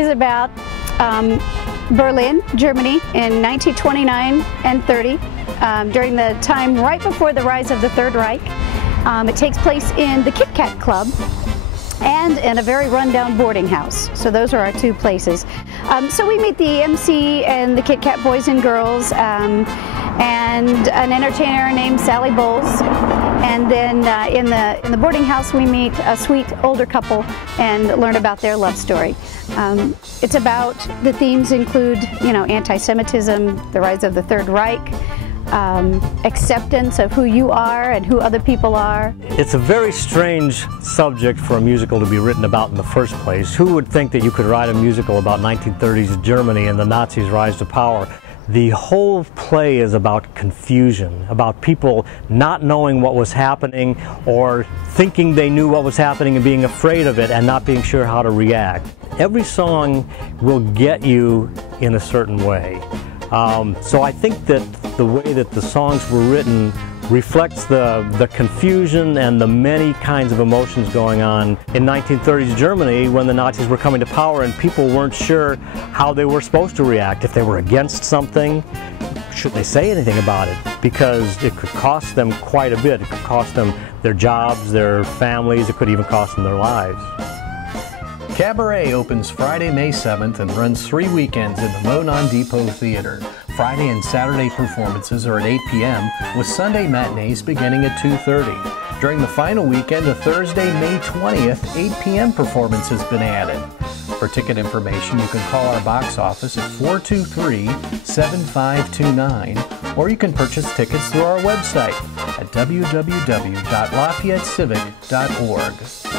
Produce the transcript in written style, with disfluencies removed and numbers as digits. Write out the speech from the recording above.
is about Berlin, Germany in 1929 and 30, during the time right before the rise of the Third Reich. It takes place in the Kit Kat Club and in a very rundown boarding house. So those are our two places. So we meet the MC and the Kit Kat boys and girls, and an entertainer named Sally Bowles. And then in the boarding house we meet a sweet older couple and learn about their love story. It's about, the themes include, you know, anti-Semitism, the rise of the Third Reich, acceptance of who you are and who other people are. It's a very strange subject for a musical to be written about in the first place. Who would think that you could write a musical about 1930s Germany and the Nazis' rise to power? The whole play is about confusion, about people not knowing what was happening or thinking they knew what was happening and being afraid of it and not being sure how to react. Every song will get you in a certain way. So I think that the way that the songs were written reflects the confusion and the many kinds of emotions going on in 1930s Germany when the Nazis were coming to power and people weren't sure how they were supposed to react. If they were against something, should they say anything about it? Because it could cost them quite a bit. It could cost them their jobs, their families, it could even cost them their lives. Cabaret opens Friday, May 7th and runs 3 weekends in the Monon Depot Theater. Friday and Saturday performances are at 8 p.m. with Sunday matinees beginning at 2:30. During the final weekend of Thursday, May 20th, 8 p.m. performance has been added. For ticket information, you can call our box office at 423-7529, or you can purchase tickets through our website at www.LafayetteCivic.org.